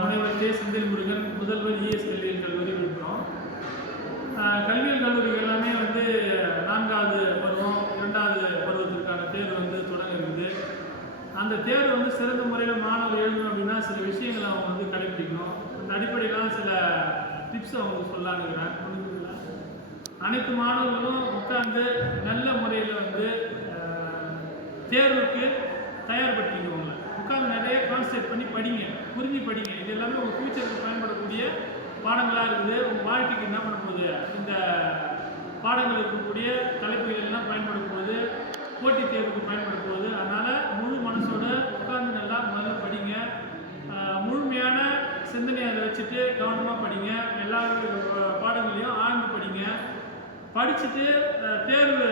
முனைவர் கே. செந்தில் முருகன், முதல்வர் இஎஸ் கல்வியியல் கல்லூரி விழுப்புரம். கல்வியியல் கல்லூரிகள் எல்லாமே வந்து 4வது பருவம் 2வது பருவத்திற்கான தேர்வு தொடங்க இருக்குது. அந்த தேர்வு சிறந்த முறையில் மாணவர் எழுதணும் அப்படின்னா சில விஷயங்களை அவங்க கடைபிடிக்கணும். அந்த அடிப்படையில் சில டிப்ஸ் அவங்களுக்கு சொல்லாங்கிறேன். அனைத்து மாணவர்களும் உட்கார்ந்து நல்ல முறையில் தேர்வுக்கு தயார்படுத்திக்குவாங்க. உட்காந்து நிறைய கான்சன்ட்ரேட் பண்ணி படிங்க, புரிஞ்சு படிங்க. இது எல்லாமே உங்கள் ஃபியூச்சருக்கு பயன்படக்கூடிய பாடங்களாக இருக்குது. உங்கள் வாழ்க்கைக்கு என்ன பண்ண போகுது, இந்த பாடங்கள் இருக்கக்கூடிய தலைப்புகள் எல்லாம் பயன்பட போகுது, போட்டித் தேர்வுக்கு பயன்பட போகுது. அதனால் முழு மனசோட உட்காந்து நல்லா முதல்ல படிங்க. முழுமையான சிந்தனையை அதை வச்சுட்டு கவனமாக படிங்க. எல்லா பாடங்களையும் ஆழ்ந்து படிங்க. படிச்சுட்டு தேர்வு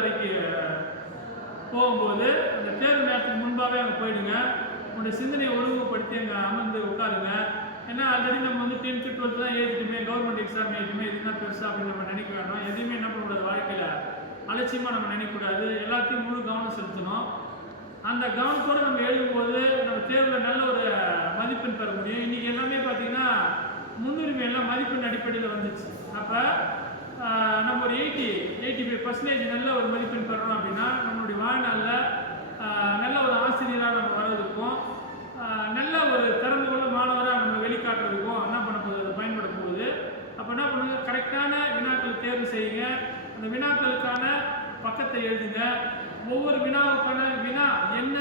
அறைக்கு போகும்போது அந்த தேர்வு நேரத்துக்கு முன்பாகவே அங்கே போயிடுங்க. உங்களுடைய சிந்தனையை ஒழுங்குபடுத்தி அங்கே அமர்ந்து உட்காருங்க. ஏன்னா ஆல்ரெடி நம்ம 10th 12th தான் எழுதிட்டுமே, கவர்மெண்ட் எக்ஸாம் எழுதிட்டுமே, இதுதான் பெருசாக அப்படின்னு நம்ம நினைக்க வேண்டாம். எதுவுமே என்ன பண்ணக்கூடாது, வாழ்க்கையில் அலட்சியமாக நம்ம நினைக்கக்கூடாது. எல்லாத்தையும் முழு கவனம் செலுத்தணும். அந்த கவனத்தோடு நம்ம எழுதும்போது நம்ம தேர்வில் நல்ல ஒரு மதிப்பெண் பெற முடியும். இன்றைக்கி எல்லாமே பார்த்திங்கன்னா முன்னுரிமை எல்லாம் மதிப்பெண் அடிப்படையில் வந்துச்சு. அப்போ நம்ம ஒரு 85% நல்ல ஒரு மதிப்பெண் பெறணும் அப்படின்னா நம்மளுடைய வாழ்நாளில் நல்ல ஒரு ஆசிரியராக நம்ம வர்றதுக்கும், நல்ல ஒரு திறமை உள்ள மாணவராக நம்ம வெளிக்காட்டுறதுக்கும் என்ன பண்ண போகுது, அது பயன்பட போகுது. அப்போ என்ன பண்ணுங்க, கரெக்டான வினாக்கள் தேர்வு செய்யுங்க. அந்த வினாக்களுக்கான பக்கத்தை எழுதுங்க. ஒவ்வொரு வினாவுக்கான வினா என்ன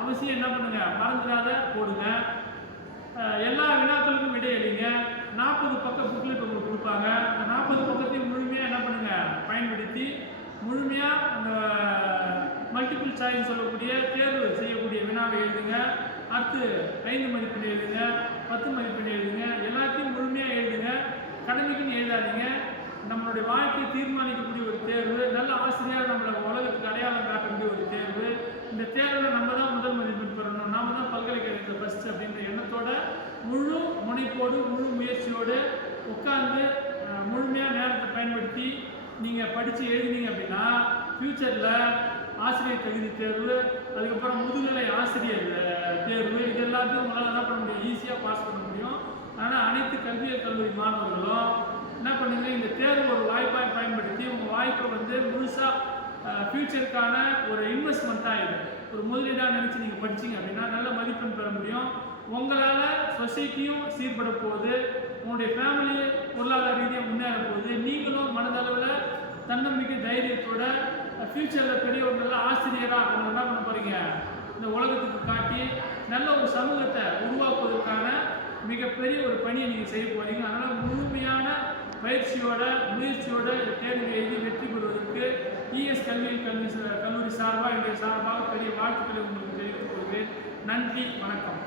அவசியம் என்ன பண்ணுங்க, மறந்துடாத போடுங்க. எல்லா வினாக்களுக்கும் விடை எழுதுங்க. 40 பக்கம் புக்லெட் உங்களுக்கு கொடுப்பாங்க. அந்த 40 பக்கத்தையும் முழுமையாக என்ன பண்ணுங்க, பயன்படுத்தி முழுமையாக அந்த மல்டிபிள் சாய்ஸ் சொல்லக்கூடிய தேர்வு செய்யக்கூடிய வினாவை எழுதுங்க. அடுத்து 5 மதிப்பெண் எழுதுங்க, 10 மதிப்பெண் எழுதுங்க. எல்லாத்தையும் முழுமையாக எழுதுங்க. கடமைக்குன்னு எழுதாதீங்க. நம்மளுடைய வாழ்க்கையை தீர்மானிக்கக்கூடிய ஒரு தேர்வு, நல்ல ஆசிரியர் நம்மளை உலகத்துக்கு அடையாளம் காட்டக்கூடிய ஒரு தேர்வு. இந்த தேர்வில் நம்ம தான் முதல் மதிப்பெண் பெறணும், நாம தான் பல்கலைக்கழகத்தில் ஃபஸ்ட்டு அப்படின்ற எண்ணத்தோட முழு முனைப்போடு முழு முயற்சியோடு உட்கார்ந்து முழுமையாக நேரத்தை பயன்படுத்தி நீங்கள் படித்து எழுதினீங்க அப்படின்னா ஃப்யூச்சரில் ஆசிரியர் தகுதி தேர்வு, அதுக்கப்புறம் முதுநிலை ஆசிரியர் தேர்வு, இது எல்லாத்தையும் உங்களால் என்ன பண்ண முடியும், ஈஸியாக பாஸ் பண்ண முடியும். ஆனால் அனைத்து கல்வியியல் கல்லூரி மாணவர்களும் என்ன பண்ணுங்க, இந்த தேர்வு ஒரு வாய்ப்பாக பயன்படுத்தி உங்கள் வாய்ப்பை முழுசாக ஃப்யூச்சருக்கான ஒரு இன்வெஸ்ட்மெண்ட்டாக இது ஒரு முதலீடாக நினச்சி நீங்கள் படிச்சிங்க அப்படின்னா நல்ல மதிப்பெண் பெற முடியும். உங்களால் சொசைட்டியும் சீர்பட போகுது, உங்களுடைய ஃபேமிலி பொருளாதார ரீதியாக முன்னேற போகுது. நீங்களும் மனதளவில் தன்னம்பிக்கை தைரியத்தோட ஃப்யூச்சரில் பெரிய ஒரு நல்ல ஆசிரியராக அவங்க என்ன பண்ண போகிறீங்க, இந்த உலகத்துக்கு காட்டி நல்ல ஒரு சமூகத்தை உருவாக்குவதற்கான மிகப்பெரிய ஒரு பணியை நீங்கள் செய்ய போகிறீங்க. அதனால் முழுமையான பயிற்சியோட முயற்சியோட தேர்வு எழுதி வெற்றி பெறுவதற்கு இஎஸ் கல்லூரி சார்பாக என்னுடைய சார்பாக பெரிய வாழ்த்துக்களை உங்களுக்கு தெரிவித்துக் கொள்வேன். நன்றி, வணக்கம்.